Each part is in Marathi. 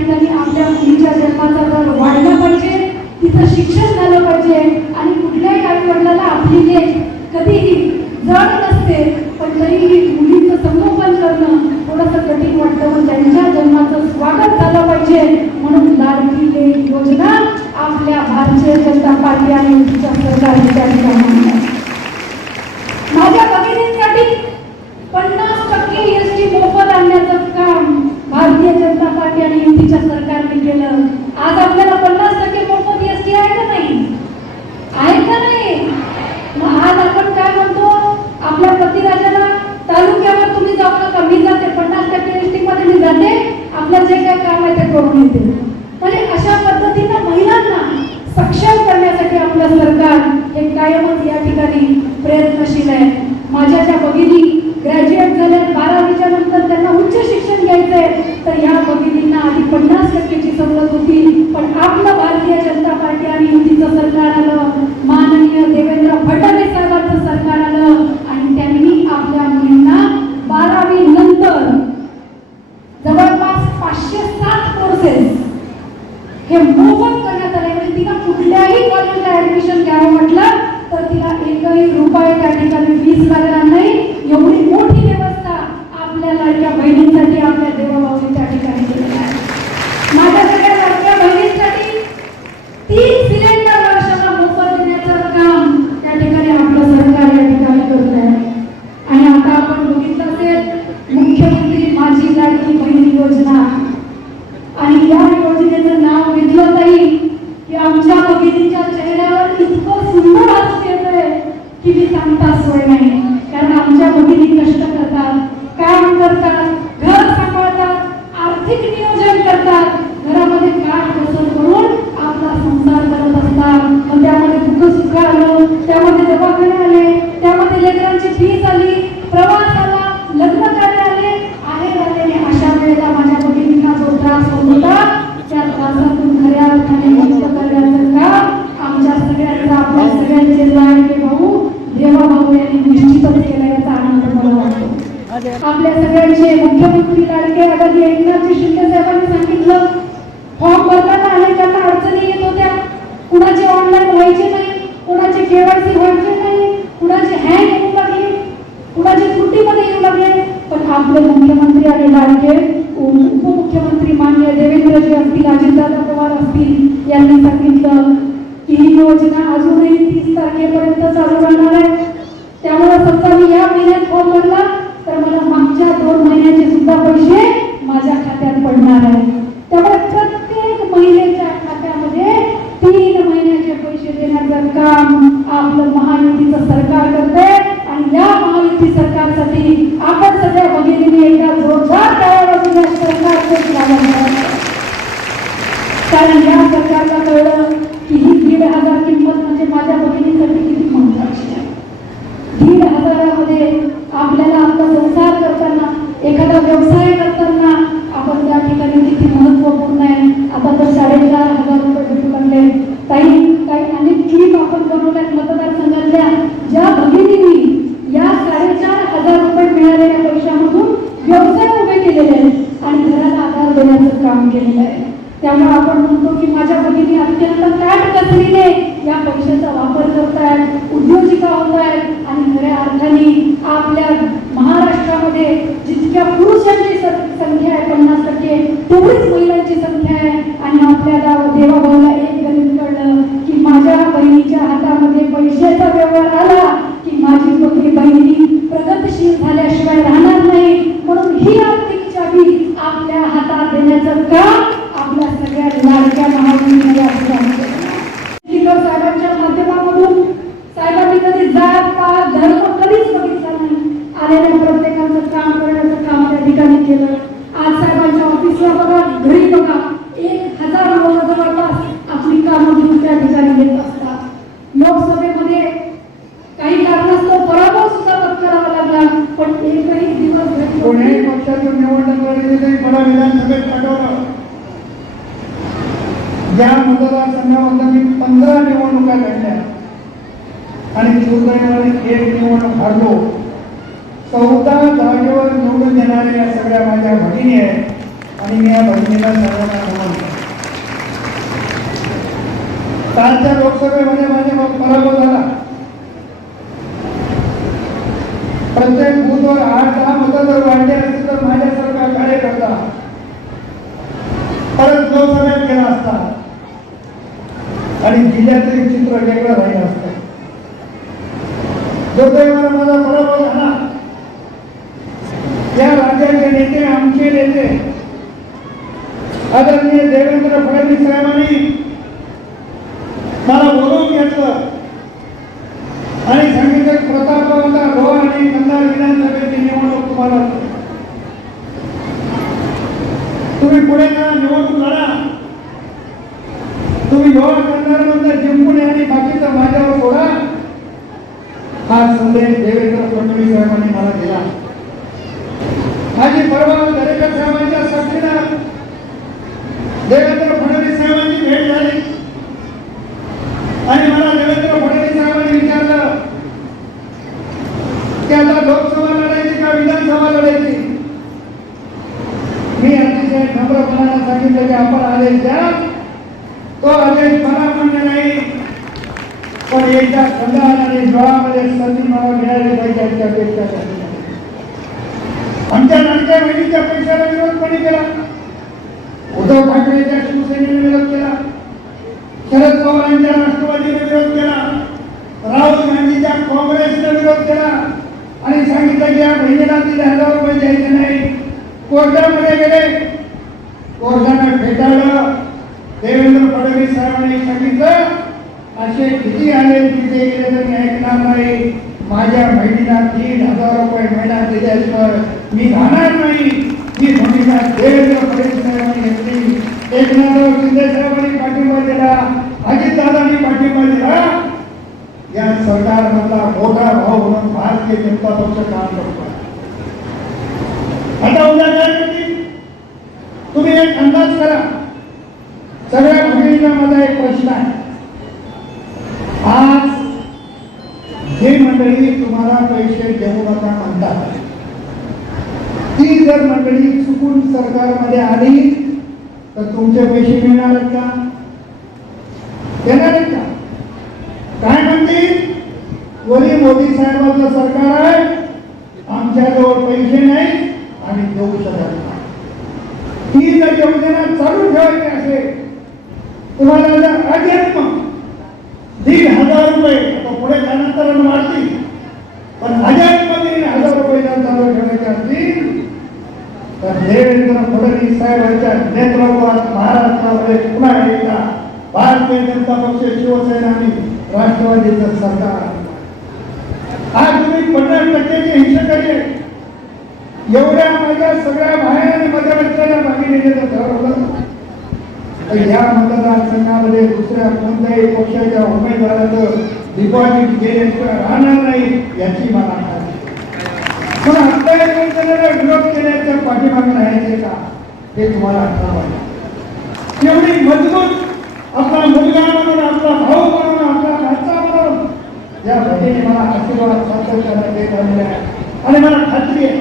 ठिकाणी आपल्या मुलीच्या जन्माचा दर वाढला पाहिजे तिथं शिक्षण झालं पाहिजे आणि कुठल्याही आईवडिलाला आपली लेख कधीही जड नसते पण तरीही मुलीचं संगोपन करणं थोडंसं कठीण वाटतं. पण त्यांच्या जन्माचं स्वागत झालं पाहिजे. म्हणून लाडकी लेख योजना आपल्या भारतीय जनता पार्टी आणि तिच्या सरकारने त्या ठिकाणी आपलं जे काय काम आहे ते करून घेतील म्हणजे अशा पद्धतीनं महिलांना सक्षम करण्यासाठी आपलं सरकार हे कायमच या ठिकाणी प्रयत्नशील आहे. माझ्या ज्या भगिनी ग्रॅज्युएट झाल्या बारावीच्या नंतर त्यांना उच्च शिक्षण घ्यायचंय तर ह्या भगिनींना आधी पन्नास टक्केची सवलत होती पण आपलं भारतीय जनता पार्टी आणि युतीचं सरकार आलं. आता आपण बघितलं असेल मुख्यमंत्री माझी लाडकी बहीण योजना. आणि या योजनेचं नाव घेतलं नाही की आमच्या भगिनीच्या चेहऱ्यावर इतकं सुंदर असते की मी सांगता सोय नाही. सांगितलं की योजना अजूनही तीस तारखेपर्यंत चालू राहणार आहे. त्यामुळे फक्त मी या महिन्यात फोन करला तर मला मागच्या दोन महिन्याचे सुद्धा पैसे माझ्या खात्यात पडणार आहे त्यामुळे प्रत्येक महिलेच्या खात्यामध्ये तीन महिन्याचे पैसे देण्याचं काम आपलं महायुतीचं सरकार करते आणि या महायुती सरकारसाठी आपण सगळ्या भगिनीने एकदा जोर कारण या सरकारला कळलं की ही दीड हजार किंमत म्हणजे माझ्या भगिनीसाठी किती महत्वाची आहे. दीड हजारामध्ये आपल्याला आपला संसार करताना एखादा व्यवसाय करताना आपण त्या ठिकाणी किती महत्त्वपूर्ण आहे आता तर साडेचार हजार रुपये भेटू लागले काही काही अनेक क्लिप आपण बनवल्यात मतदारसंघातल्या ज्या भगिनींनी या साडेचार हजार रुपये मिळालेल्या पैशामधून व्यवसाय उभे केलेले आहेत आणि घराला आधार देण्याचं काम केलेलं आहे त्यामुळे आपण म्हणतो की माझ्या भगिनी अत्यंत काट कसरीने या पैशाचा वापर करतायत उद्योजिका होत आहेत आणि खऱ्या अर्थाने आपल्या महाराष्ट्रामध्ये जितक्या पुरुषांची संख्या आहे पन्नास टक्के तेवढीच महिलांची संख्या आहे. आणि आपल्या देवाभाऊ Aleluya. आजच्या लोकसभेमध्ये माझा पराभव झाला. प्रत्येक बूथवर आठ दहा मतं जर वाढले असते तर माझ्यासारखा कार्यकर्ता परत लोकसभेत गेला असता. आणि जिल्ह्याचं चित्र वेगळं राहिलं असतं. दुर्दैवानं माझा पराभव झाला. या राज्याचे नेते आमचे नेते आदरणीय देवेंद्र फडणवीस साहेबांनी मला बोलवून घेतलं आणि सांगितलं प्रताप ढोळ आणि कंधार विधानसभेची निवडणूक तुम्हाला तुम्ही पुढे जा निवडणूक लढा तुम्ही ढोळ कंधार मधलं जिंकून या आणि बाकीचं माझ्यावर सोडा हा संदेश देवेंद्र फडणवीस साहेबांनी मला दिला माझी परवा दरेकर साहेबांच्या साक्षीनं देवेंद्र फडणवीस साहेबांची भेट झाली आणि मला देवेंद्र फडणवीस साहेबांनी विचारलं की आता लोकसभा लढायची का विधानसभा लढायची मी अतिशय नम्रपणाने सांगितलं की आपण आदेश द्या. तो आदेश मला मान्य नाही. पण एकदा खंडार आणि डोळामध्ये संधी मला मिळाली पाहिजे आमच्या अपेक्षा झाली. आमच्या लाडक्या बहिणीच्या पैशाला विरोध कोणी केला? उद्धव ठाकरेच्या शिवसेनेने विरोध केला? शरद पवारांच्या राष्ट्रवादीने विरोध केला? राहुल गांधीच्या काँग्रेसने विरोध केला? आणि सांगितलं की या बहिणीला तीन हजार रुपये द्यायचे नाही. कोर्टामध्ये गेले. कोर्टाने फेटाळलं. देवेंद्र फडणवीस साहेबांनी सांगितलं असे किती आले तिथे गेले तर मी ऐकणार नाही. माझ्या बहिणीला तीन हजार रुपये महिना दिल्याशिवाय मी राहणार नाही. ही भूमिका देवेंद्र फडणवीस साहेबांनी घेतली. एकनाथराव शिंदे साहेबांनी पाठिंबा दिला. अजितदादांनी पाठिंबा दिला. या सरकारमधला मोठा भाऊ म्हणून भारतीय जनता पक्ष काम करतो आता उद्या काय तुम्ही एक अंदाज करा. सगळ्या भगिनीला माझा एक प्रश्न आहे. आज जे मंडळी तुम्हाला पैसे देऊ नका म्हणतात ती जर मंडळी चुकून सरकारमध्ये आली तर तुमचे पैसे मिळणार आहेत का? देणार आहेत का? काय म्हणतील कोणी मोदी साहेबांचं सरकार आहे आमच्याजवळ पैसे नाही आणि देऊ शकत नाही. ही जर योजना चालू ठेवायची असेल तुम्हाला जर अध्यात्म दीड हजार रुपये आता पुढे कालांतरानं वाढतील पण अध्यात्म दीड हजार रुपये जर चालू ठेवायचे असतील तर देवेंद्र फडणवीस साहेबांच्या नेतृत्वात महाराष्ट्रामध्ये पुन्हा एकदा भारतीय जनता पक्ष शिवसेना आणि राष्ट्रवादीचं सरकार. आज तुम्ही पन्नास टक्क्याचे हिस्से केली एवढ्या माझ्या सगळ्या बाहेर आणि मध्यवर्तीला भगिनीने जर हो, हो, हो. तर या मतदारसंघामध्ये दुसऱ्या कोणत्याही पक्षाच्या उमेदवाराचं डिपॉझिट केल्याशिवाय राहणार नाही याची मला पण आता विरोध केल्याच्या पाठीमागे राहायचे का? हे तुम्हाला ठरवायचं एवढी मजबूत आपला मुलगा म्हणून आपला भाऊ म्हणून आपला घरचा म्हणून या भगिनी मला आशीर्वाद सातत्याने देत आणि मला खात्री आहे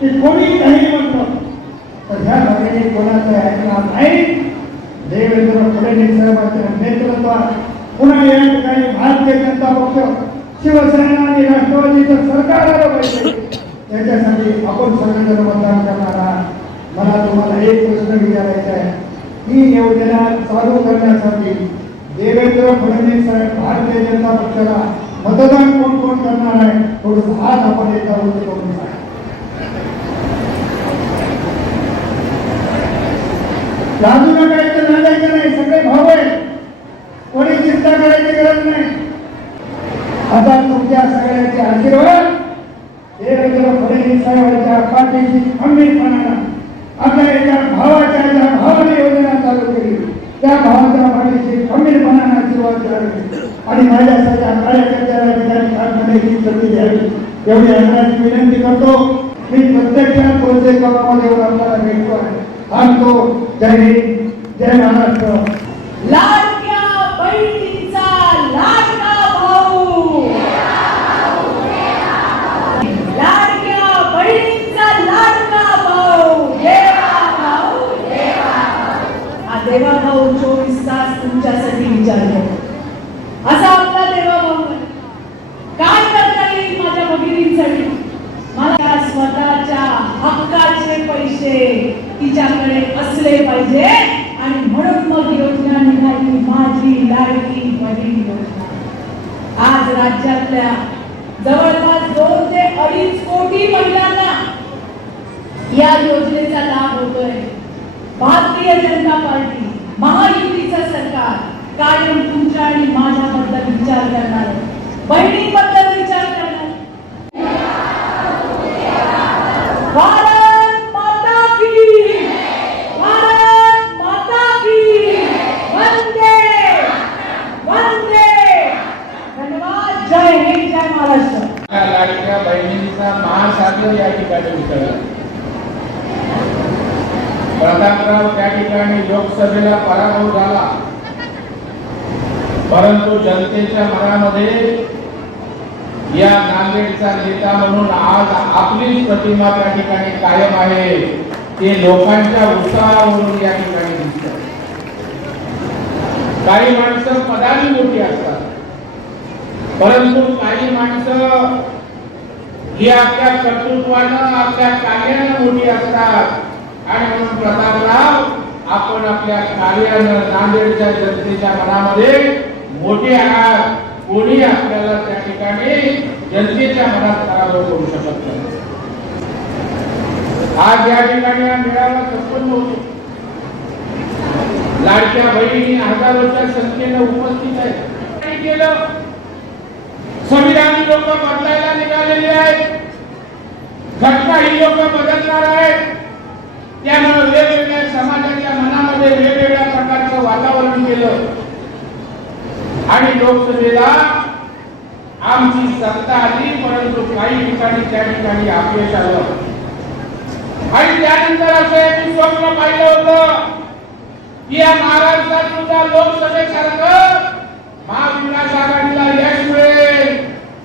की कोणी काही म्हणलं तर ह्या भगिनी कोणाचं ऐकणार नाही? देवेंद्र फडणवीस साहेबांच्या नेतृत्वात पुन्हा या ठिकाणी भारतीय जनता पक्ष शिवसेना आणि राष्ट्रवादीचं सरकार आलं पाहिजे. त्याच्यासाठी आपण सगळेजण मतदान करणार आहात. मला तुम्हाला एक प्रश्न विचारायचा आहे. ही योजना चालू करण्यासाठी देवेंद्र फडणवीस साहेब भारतीय जनता पक्षाला मतदान कोण कोण करणार आहे? थोडस हात आपण एका करू करून सांगा लाजू नका इथं नांदायचं नाही सगळे भाऊ आहेत. कोणी चिंता करायची गरज नाही. आता तुमच्या सगळ्यांचे आशीर्वाद देवेंद्र फडणवीस साहेबांच्या पाठीशी खंबीरपणानं आपल्या एका भावाच्या ज्या भावाने योजना चालू केली. त्या भावाच्या पाठीशी खंबीरपणानं आशीर्वाद द्यावे आणि माझ्या सगळ्या कार्यकर्त्याला ठिकाणी काम संधी द्यावी. एवढी आग्रहाची विनंती करतो. मी प्रत्यक्षात कोणते कामामध्ये आपल्याला भेटतो आहे. सांगतो जय ஜெய் ஜெய் மகாராஷ்டிரா. असले पाहिजे. आणि म्हणून मग योजना निघाली. माझी लाडकी बहीण योजना. आज राज्यातल्या जवळपास दोन ते अडीच कोटी महिलांना या योजनेचा लाभ होतोय. भारतीय जनता पार्टी महायुतीचं सरकार कायम तुमच्या आणि माझ्याबद्दल विचार करणार. आहे. बहिणींबद्दल विचार करणार भारत माता की भारत माता की वंदे वंदे धन्यवाद जय हिंद जय महाराष्ट्र त्या लाडक्या बहिणींचा महासागर या ठिकाणी उतरला प्रतापराव त्या ठिकाणी लोकसभेला पराभव झाला. परंतु जनतेच्या मनामध्ये या नांदेडचा नेता म्हणून आज आपलीच प्रतिमा त्या ठिकाणी कायम आहे. ते लोकांच्या उत्साहावरून या ठिकाणी दिसत काही माणसं पदाने मोठी असतात. परंतु काही माणसं ही आपल्या कर्तृत्वानं आपल्या कार्यानं मोठी असतात. आणि म्हणून प्रतापराव आपण आपल्या कार्यानं नांदेडच्या जनतेच्या मनामध्ये मोठे आहात कोणी आपल्याला त्या ठिकाणी जनतेच्या मनात पराभव करू शकत नाही. आज या ठिकाणी हा मेळावा संपन्न होतो. लाडक्या बहिणी हजारोच्या संख्येनं उपस्थित आहेत. काय केलं? संविधानी लोक बदलायला निघालेली आहेत. घटना ही लोक बदलणार आहेत. त्यामुळे वेगवेगळ्या समाजाच्या मनामध्ये वेगवेगळ्या प्रकारचं वातावरण केलं आणि लोकसभेला आमची सत्ता आली परंतु काही ठिकाणी त्या ठिकाणी अपयश आलं. आणि त्यानंतर असं एक स्वप्न पाहिलं होतं की या महाराष्ट्रात सुद्धा लोकसभेसारखं महाविकास आघाडीला यश मिळेल.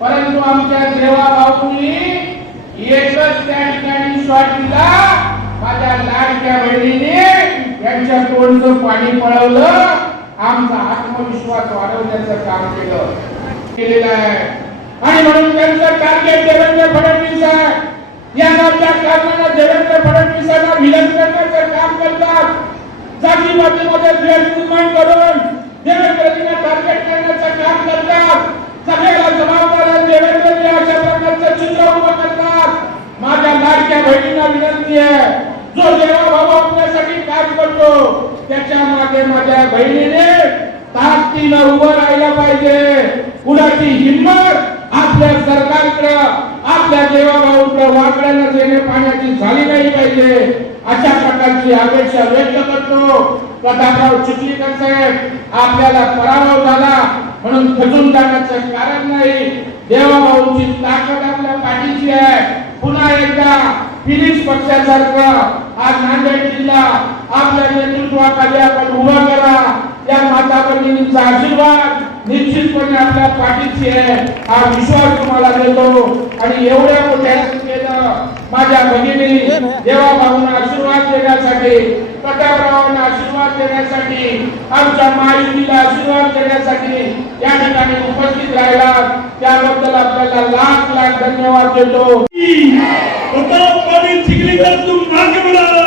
परंतु आमच्या देवा भाऊंनी एकच त्या ठिकाणी शॉट दिला त्या लाडक्या बहिणीने यांच्या तोंडचं पाणी पळवलं. आमचा आत्मविश्वास वाढवण्याचं काम केलं. केलेलं आहे. आणि म्हणून त्यांचं टार्गेट देवेंद्र फडणवीस आहे. या नात्या कारणाला देवेंद्र फडणवीसांना विलन करण्याचं काम करतात. जातीपातीमध्ये द्वेष निर्माण करून देवेंद्रजींना टार्गेट करण्याचं काम करतात. सगळ्याला जबाबदार देवेंद्रजी अशा प्रकारचं चित्र उभं करतात. माझ्या लाडक्या बहिणींना विनंती आहे. जो देवा बाबा आपल्यासाठी काम करतो त्याच्यामागे माझ्या बहिणीने ताकदीनं उभं राहिलं पाहिजे. कुणाची हिंमत? आपल्या सरकारकडं आपल्या देवाभाऊंच्या वाकड्याला देणे पाण्याची झाली नाही पाहिजे. अशा प्रकारची अपेक्षा व्यक्त करतो. प्रतापराव चिखलीकर साहेब आपल्याला पराभव झाला म्हणून खचून जाण्याचं कारण नाही. देवाभाऊंची ताकद आपल्या पाठीची आहे. पुन्हा एकदा फिनिक्स पक्षासारखं आज नांदेड जिल्हा आपल्या नेतृत्वाखाली आपण उभा करा. या माता भगिनींचा आशीर्वाद निश्चितपणे आपल्या पाठीशी आहे. हा विश्वास तुम्हाला देतो. आणि एवढ्या मोठ्या संख्येनं माझ्या भगिनी देवाभाऊंना आशीर्वाद देण्यासाठी प्रतापरावांना आशीर्वाद देण्यासाठी आमच्या महायुतीला आशीर्वाद देण्यासाठी या ठिकाणी उपस्थित राहिला त्याबद्दल आपल्याला लाख लाख धन्यवाद देतो. प्रताप पाटील